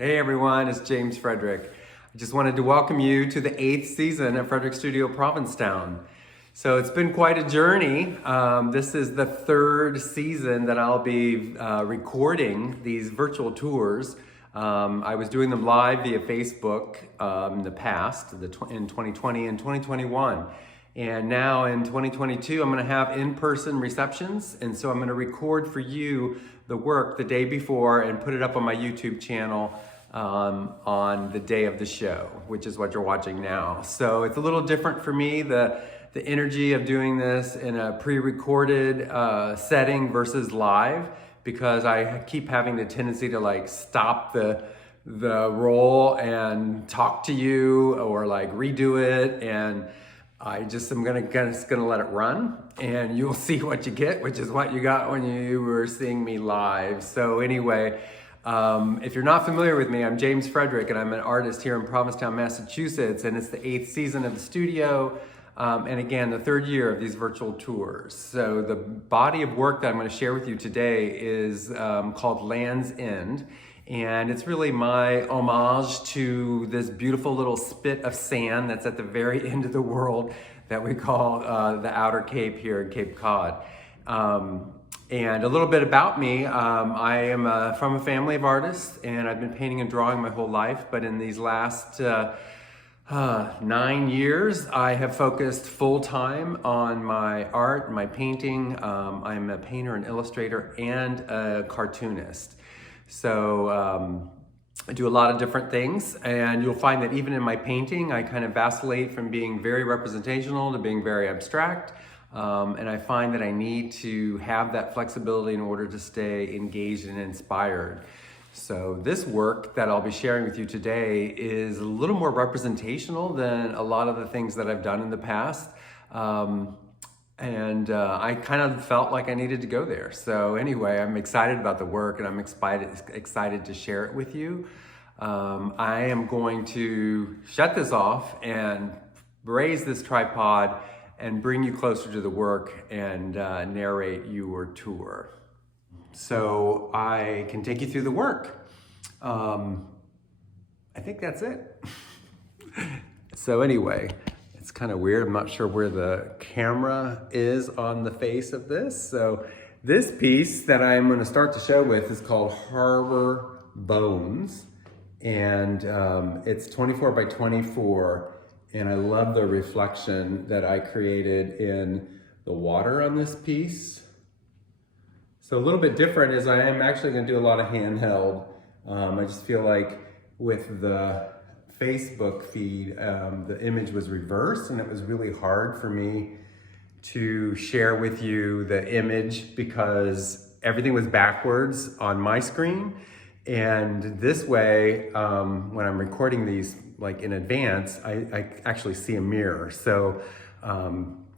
Hey everyone, it's James Frederick. I just wanted to welcome you to the 8th season of Frederick Studio Provincetown. So it's been quite a journey. This is the 3rd season that I'll be recording these virtual tours. I was doing them live via Facebook in the past, in 2020 and 2021. And now in 2022, I'm going to have in-person receptions. And so I'm going to record for you the work the day before and put it up on my YouTube channel on the day of the show, which is what you're watching now. So it's a little different for me, the energy of doing this in a pre-recorded setting versus live, because I keep having the tendency to like stop the roll and talk to you or like redo it, and I just am gonna let it run, and you'll see what you get, which is what you got when you were seeing me live. So anyway, if you're not familiar with me, I'm James Frederick, and I'm an artist here in Provincetown, Massachusetts, and it's the 8th season of the studio, and again, the 3rd year of these virtual tours. So the body of work that I'm going to share with you today is called Land's End. And it's really my homage to this beautiful little spit of sand that's at the very end of the world that we call the Outer Cape here in Cape Cod. And a little bit about me, I am from a family of artists, and I've been painting and drawing my whole life, but in these last 9 years, I have focused full-time on my art, my painting. I'm a painter and illustrator and a cartoonist. So I do a lot of different things, and you'll find that even in my painting, I kind of vacillate from being very representational to being very abstract. And I find that I need to have that flexibility in order to stay engaged and inspired. So this work that I'll be sharing with you today is a little more representational than a lot of the things that I've done in the past. I kind of felt like I needed to go there. So anyway, I'm excited about the work, and I'm excited to share it with you. I am going to shut this off and raise this tripod and bring you closer to the work and narrate your tour. So I can take you through the work. I think that's it. So anyway, it's kind of weird. I'm not sure where the camera is on the face of this. So this piece that I'm going to start the show with is called Harbor Bones. And it's 24 by 24. And I love the reflection that I created in the water on this piece. So a little bit different is I am actually going to do a lot of handheld. I just feel like with the Facebook feed, the image was reversed, and it was really hard for me to share with you the image because everything was backwards on my screen. And this way, when I'm recording these like in advance, I actually see a mirror. So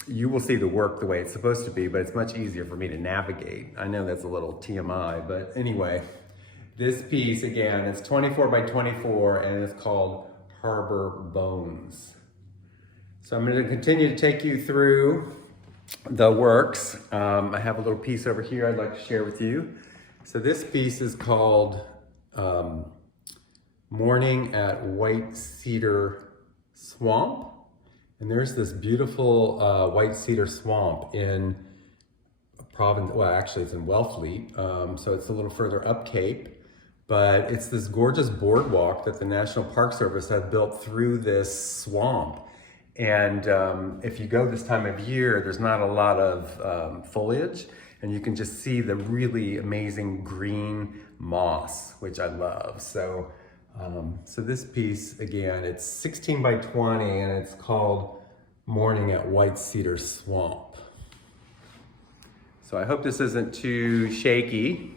you will see the work the way it's supposed to be, but it's much easier for me to navigate. I know that's a little TMI, but anyway, this piece, again, it's 24 by 24, and it's called Harbor Bones. So I'm going to continue to take you through the works. I have a little piece over here I'd like to share with you. So this piece is called Morning at White Cedar Swamp. And there's this beautiful white cedar swamp in Providence. Well, actually it's in Wellfleet, so it's a little further up Cape. But it's this gorgeous boardwalk that the National Park Service had built through this swamp. And if you go this time of year, there's not a lot of foliage, and you can just see the really amazing green moss, which I love. So this piece, again, it's 16 by 20, and it's called Morning at White Cedar Swamp. So I hope this isn't too shaky.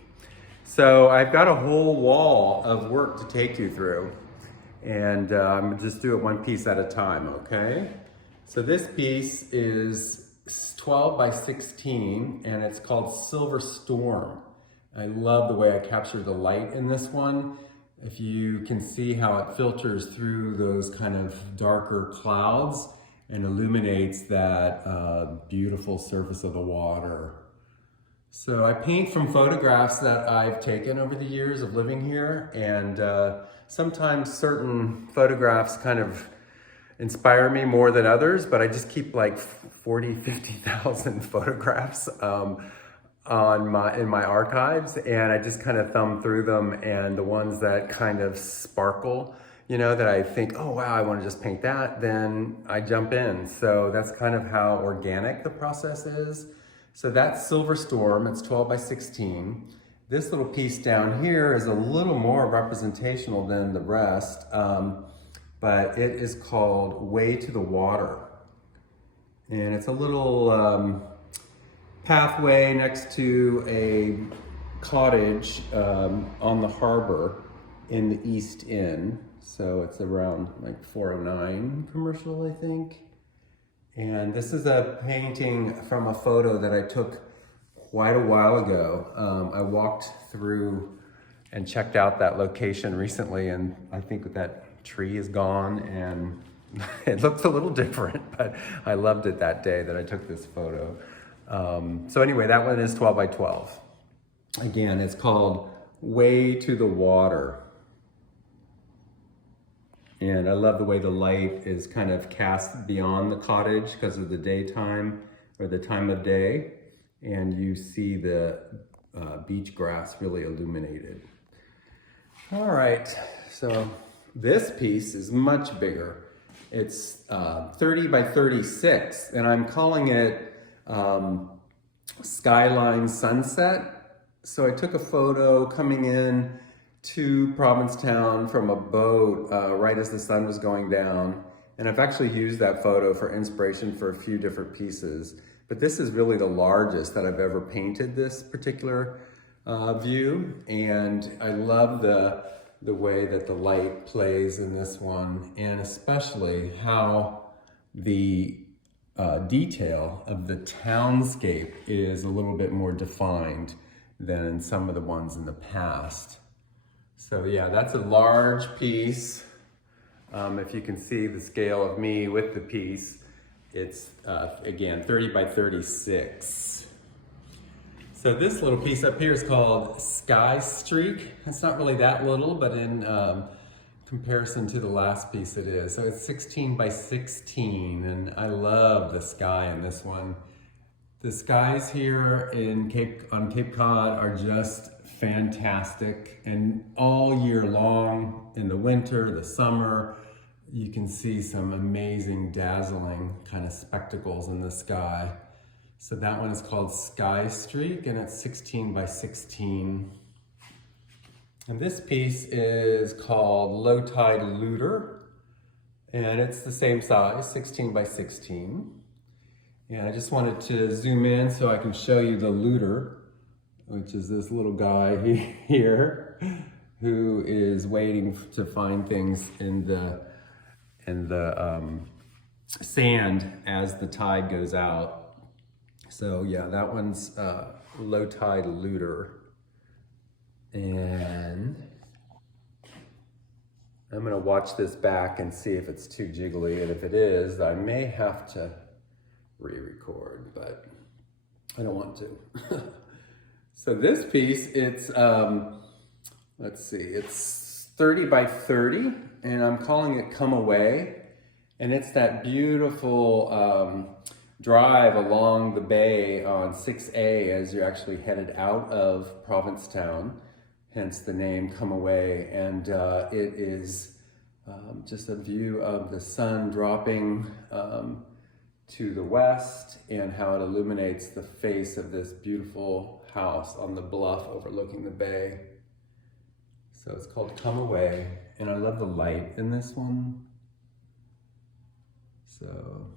So I've got a whole wall of work to take you through, and I'm gonna just do it one piece at a time, okay? So this piece is 12 by 16, and it's called Silver Storm. I love the way I captured the light in this one. If you can see how it filters through those kind of darker clouds and illuminates that beautiful surface of the water. So I paint from photographs that I've taken over the years of living here, and sometimes certain photographs kind of inspire me more than others, but I just keep like 40, 50,000 photographs in my archives, and I just kind of thumb through them, and the ones that kind of sparkle, you know, that I think, oh wow, I want to just paint that, then I jump in. So that's kind of how organic the process is. So that's Silver Storm, it's 12 by 16. This little piece down here is a little more representational than the rest, but it is called Way to the Water. And it's a little pathway next to a cottage on the harbor in the East End. So it's around like 409 Commercial, I think. And this is a painting from a photo that I took quite a while ago. I walked through and checked out that location recently, and I think that tree is gone and it looks a little different, but I loved it that day that I took this photo. So anyway, that one is 12 by 12. Again, it's called Way to the Water. And I love the way the light is kind of cast beyond the cottage because of the daytime or the time of day. And you see the beach grass really illuminated. All right, so this piece is much bigger. It's 30 by 36, and I'm calling it Skyline Sunset. So I took a photo coming in to Provincetown from a boat right as the sun was going down. And I've actually used that photo for inspiration for a few different pieces. But this is really the largest that I've ever painted, this particular view. And I love the way that the light plays in this one, and especially how the detail of the townscape is a little bit more defined than some of the ones in the past. So yeah, that's a large piece. If you can see the scale of me with the piece, it's again 30 by 36. So this little piece up here is called Sky Streak. It's not really that little, but in comparison to the last piece it is. So it's 16 by 16, and I love the sky in this one. The skies here on Cape Cod are just fantastic, and all year long, in the winter, the summer, you can see some amazing, dazzling kind of spectacles in the sky. So that one is called Sky Streak, and it's 16 by 16. And this piece is called Low Tide Looter, and it's the same size, 16 by 16. And I just wanted to zoom in so I can show you the looter, which is this little guy here who is waiting to find things in the sand as the tide goes out. So yeah, that one's Low Tide Looter. And I'm gonna watch this back and see if it's too jiggly, and if it is, I may have to re-record, but I don't want to. So this piece, it's, let's see, it's 30 by 30, and I'm calling it Come Away. And it's that beautiful drive along the bay on 6A as you're actually headed out of Provincetown, hence the name Come Away. And it is just a view of the sun dropping to the west and how it illuminates the face of this beautiful house on the bluff overlooking the bay. So it's called Come Away, and I love the light in this one. So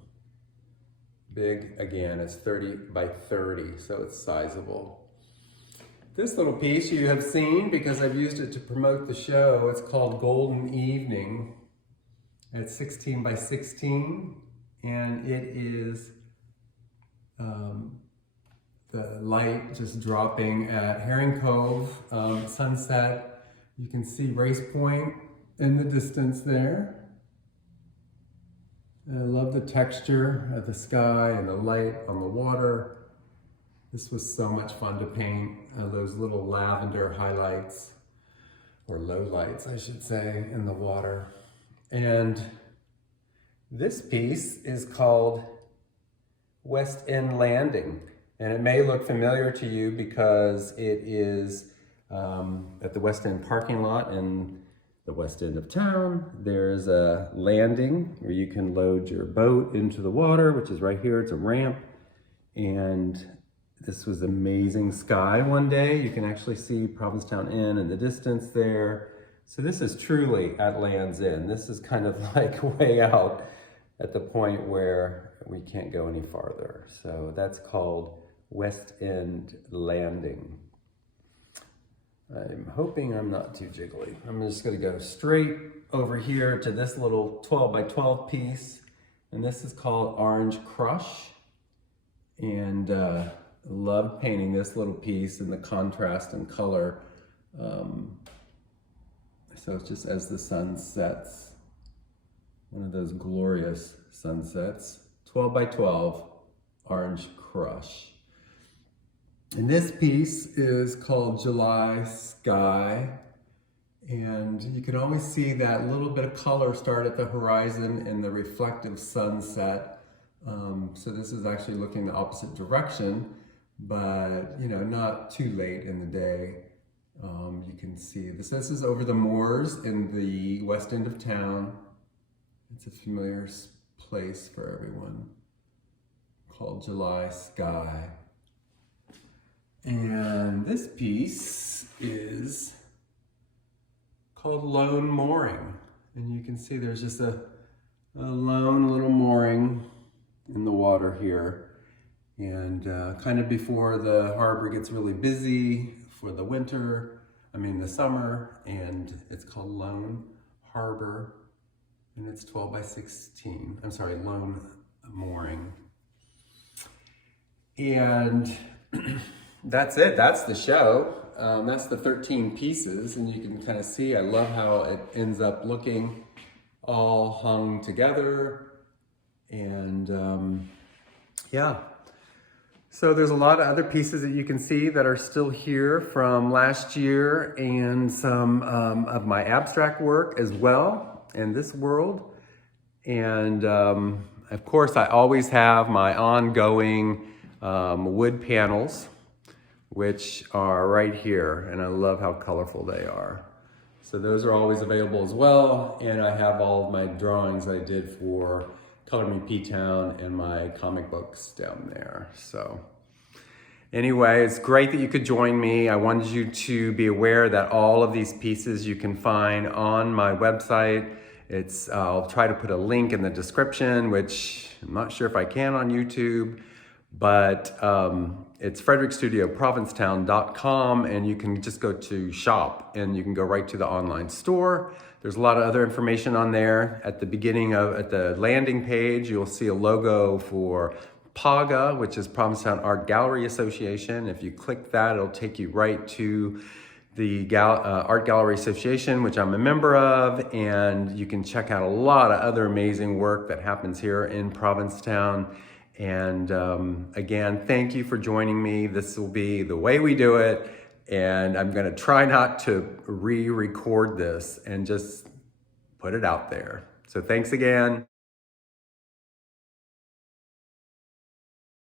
big, again, it's 30 by 30, so it's sizable. This little piece you have seen because I've used it to promote the show. It's called Golden Evening. It's 16 by 16, and it is the light just dropping at Herring Cove, sunset. You can see Race Point in the distance there. And I love the texture of the sky and the light on the water. This was so much fun to paint, those little lavender highlights, or lowlights, I should say, in the water. And this piece is called West End Landing. And it may look familiar to you because it is at the West End parking lot in the west end of town. There's a landing where you can load your boat into the water, which is right here. It's a ramp. And this was amazing sky one day. You can actually see Provincetown Inn in the distance there. So this is truly at Land's End. This is kind of like way out at the point where we can't go any farther. So that's called West End Landing. I'm hoping I'm not too jiggly. I'm just gonna go straight over here to this little 12 by 12 piece. And this is called Orange Crush. And loved painting this little piece and the contrast and color. So it's just as the sun sets, one of those glorious sunsets. 12 by 12, Orange Crush. And this piece is called July Sky. And you can always see that little bit of color start at the horizon in the reflective sunset. So this is actually looking the opposite direction, but not too late in the day. You can see this is over the moors in the west end of town. It's a familiar place for everyone, called July Sky. And this piece is called Lone Mooring. And you can see there's just a lone little mooring in the water here. And kind of before the harbor gets really busy for the the summer, and it's called Lone Harbor. And it's 12 by 16. I'm sorry, Lone Mooring. And that's it, that's the show. That's the 13 pieces, and you can kind of see, I love how it ends up looking all hung together. And yeah. So there's a lot of other pieces that you can see that are still here from last year, and some of my abstract work as well in this world. And of course, I always have my ongoing wood panels, which are right here, and I love how colorful they are. So those are always available as well, and I have all of my drawings I did for Color Me P-Town and my comic books down there. So anyway, it's great that you could join me. I wanted you to be aware that all of these pieces you can find on my website. I'll try to put a link in the description, which I'm not sure if I can on YouTube, but it's frederickstudioprovincetown.com, and you can just go to shop and you can go right to the online store. There's a lot of other information on there. At the landing page, you'll see a logo for PAGA, which is Provincetown Art Gallery Association. If you click that, it'll take you right to the Art Gallery Association, which I'm a member of, and you can check out a lot of other amazing work that happens here in Provincetown. And again, thank you for joining me. This will be the way we do it, and I'm gonna try not to re-record this and just put it out there. So thanks again.